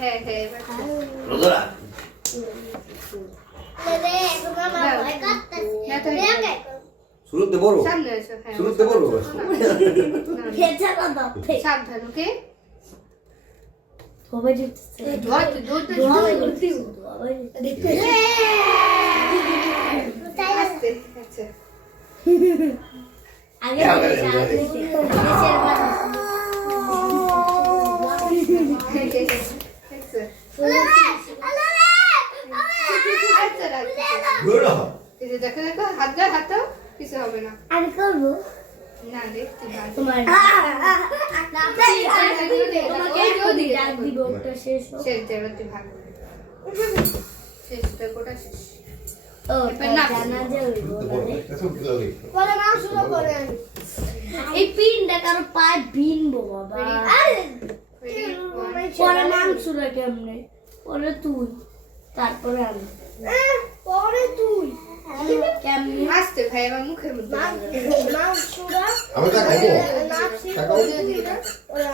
হ্যাঁ হ্যাঁ রোজরা শুরুতে বড় সামনে এসো হ্যাঁ শুরুতে বড় সাবধান ওকে সবাই জিতছে আস্তে আচ্ছা আগে দেখো দেখো হাত দাও হাত দাও কিছু হবে না আমি করবো না দেখতে তোমার ডাক দিব ওটা শেষ হোক। শেষ দেবতে ভাগ শেষ কোটা শেষ ও এবার নাচ। জানা যে হইব তাহলে পরে নাম শুরু করেন এই পিনটা কারো পায়ে বিনবো বাবা পরে নাম শুরু কেমনে পরে তুই তারপরে আমি পরে তুই কেমনে আসতে ভাই আমার মুখের মধ্যে নাম শুরু আমি তা খাইবো নাম ওরা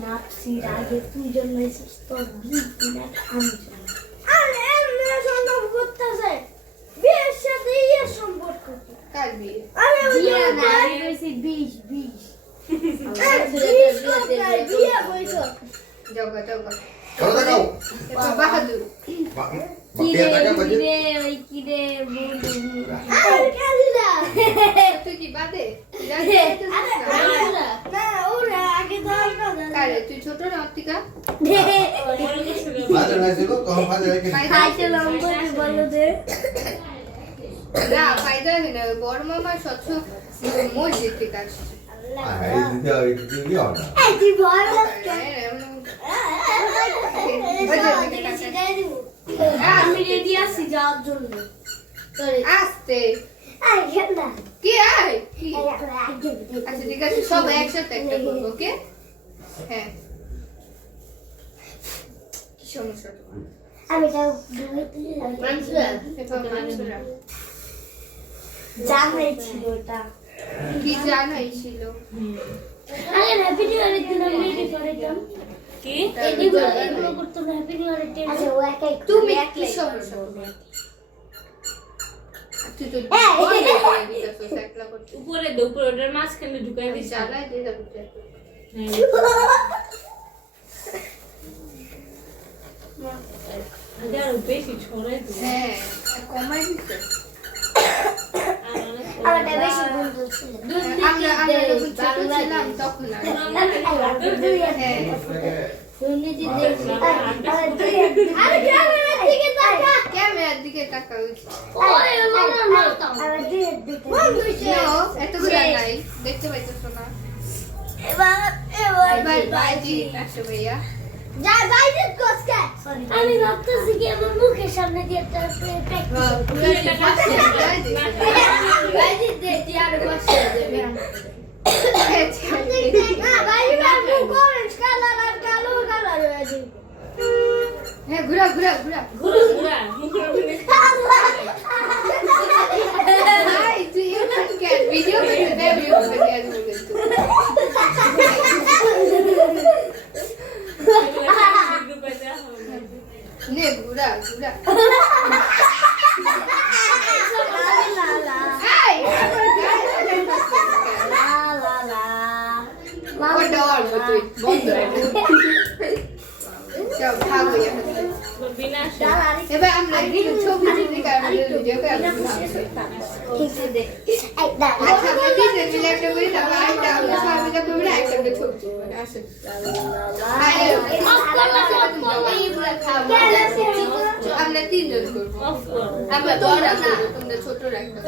নাপসির আগে তুই জন্য এসেছিস তোর বিনা আমি জানি আরে এমনি সম্পর্ক করতেছে বিয়ের সাথে ইয়ের সম্পর্ক কার বিয়ে আরে বিয়ে না আমি কইছি 20 বিয়ে বইছো জগা জগা করো দেখাও এবার বাহাদুর বাকিয়া টাকা বাজে কি রে বন্ধু আরে কালিদা তুই কি বাদে না ওরা আগে ধর না কারে তুই ছোট না অত্তিকা বাজার না ছিল কম বাজার রেখে খাইতে লম্বা বলো দে না ফায়দা না বড় মামা স্বচ্ছ মসজিদ থেকে আসছে এই দিতে ওই দিতে ইয়া না এই তুই ভয় লাগছে আমি রেডি আছি যাওয়ার জন্য আসতে আই গেলা কি আয় কি আচ্ছা ঠিক আছে সব একসাথে একটা করবো ওকে হ্যাঁ কি সমস্যা তোমার আমি যাও মানসুরা এবার মানসুরা জানাই ছিল এটা কি জানাই ছিল আরে হ্যাপি নিউ ইয়ার দিন আমি রেডি করে দাম কি এগুলো করতে হ্যাপি নিউ ইয়ার দিন আচ্ছা ও একাই তুমি কি সমস্যা তোমার তুই তো একলা করতে উপরে দে উপরে ওটার মাঝখানে ঢুকাই দিস জ্বালায় দিয়ে যাবো আরো বেশি ছড়াই দিস হ্যাঁ কমাই দিতে আমার বেশি বন্ধু ছিল আমরা যখন ছোট ছিলাম তখন শুনে দি দেখি আরে ক্যামেরার দিকে তাকা উচিত ওই মামা মার তো আমার দিয়ে দিতে এতগুলো নাই দেখতে পাইতেছো না এবার এবার বাইজি আসো ভাইয়া যা বাইরে কোসকা আমি ভাবতেছি কি আমার মুখের সামনে দিয়ে একটা প্যাক বাইরে দে তুই আর বসে দেবে না বাইরে বাবু অরেঞ্জ কালার আর কালো কালার হয়ে যাবে হ্যাঁ ঘুরা ঘুরা ঘুরা ঘুরা ঘুরা মুখের উপরে ভাই তুই ইউটিউব কে ভিডিও করতে দে ভিডিও করতে আজ নে ঘুরা ঘুরা এবার আমরা ছবি তুলি ভিডিও করে আচ্ছা আমরা দিতে মিলে একটা করে দাও আইটা আমরা সবাই মিলে করে একটা করে ছবি তুলবো আসেন আমরা তিনজন করবো আমরা বড় করবো তোমরা ছোট রাখবে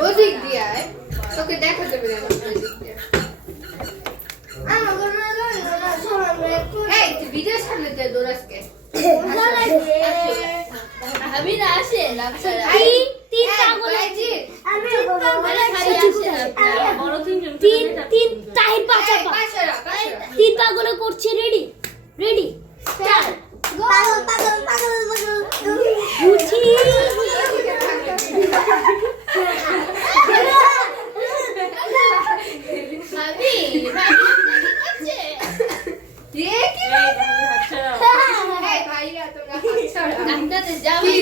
ওদিক দিয়ে আয় তোকে দেখা যাবে না ওদিক দিয়ে এই তুই ভিডিওর সামনে দিয়ে দৌড়াসকে আমি না আসে তিন পাগল করছে রেডি রেডি পাগল পাগল পাগল উঠি ওটাতে জামাই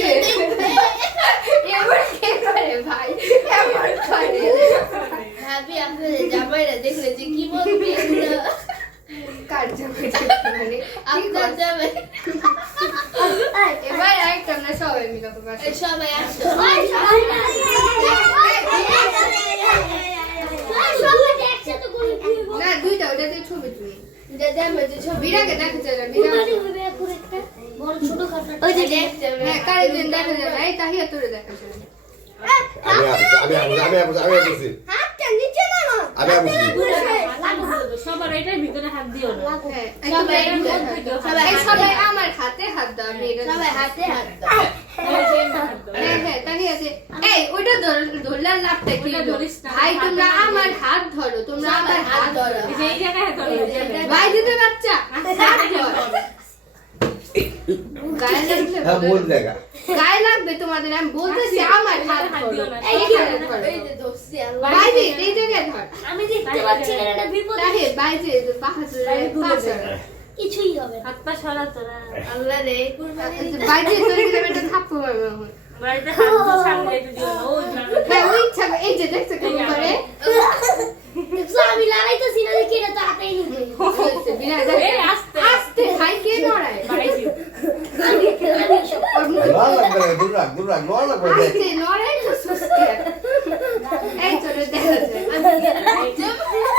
এবার কে করে ভাই এবার করে ভাবি আপনাদের জামাইরা দেখলে যে কি বলবে কার জামাই মানে আপনার জামাই এবার আরেকটা না সবাই মিলে করব সবাই আসো সবাই একসাথে করে না দুইটা ওটাতে ছবি তুলি দাদা মধ্যে ছবি বিরাগে দেখা যায় না বিরাগে হবে এখন একটা বড় ছোট খাটো ওই যে হ্যাঁ কারে দিন দেখা যায় না এই তাহিয়া তোরে দেখা যায় আমি বুঝছি হাতটা নিচে নাও আমি বুঝছি সবার এটার ভিতরে হাত দিও না সবাই আমার হাতে হাত দাও সবাই হাতে হাত দাও হ্যাঁ তাই আছে এই ওইটা ধরলে লাভটা কি ভাই তোমরা আমার হাত ধরো তোমরা আমার হাত ধরো এই জায়গায় ধরো ভাই দিতে বাচ্চা হাত ধরো গায়ে লাগবে হ্যাঁ বল দেখা গায়ে লাগবে তোমাদের আমি বলতেছি আমার হাত ধরো এই যে দোস্তি ভাই এই জায়গায় ধর আমি দেখতে পাচ্ছি না এটা বিপদ তাহে ভাই যে বাহাদুর কিছুই হবে না। হাত পা ছড়া তোরা আল্লাহ রে কুরবানি ভাই যে তোর দিকে একটা থাপ্পড় মারবে এখন বাড়িতে হাত তো সামনে একটু দিও না ওই হ্যাঁ ওই ইচ্ছা এই যে দেখতে কেমন করে দেখছো আমি লড়াইতেছি না দেখি এটা তো হাতেই নিবে বিনা এই আস্তে আস্তে ভাই কে নড়ায় বাড়াইছি ওর মুখ নড় লাগবে দূর রাখ নড় লাগবে আস্তে নড়ায় তো সুস্কে এই তোরে দেখা যায়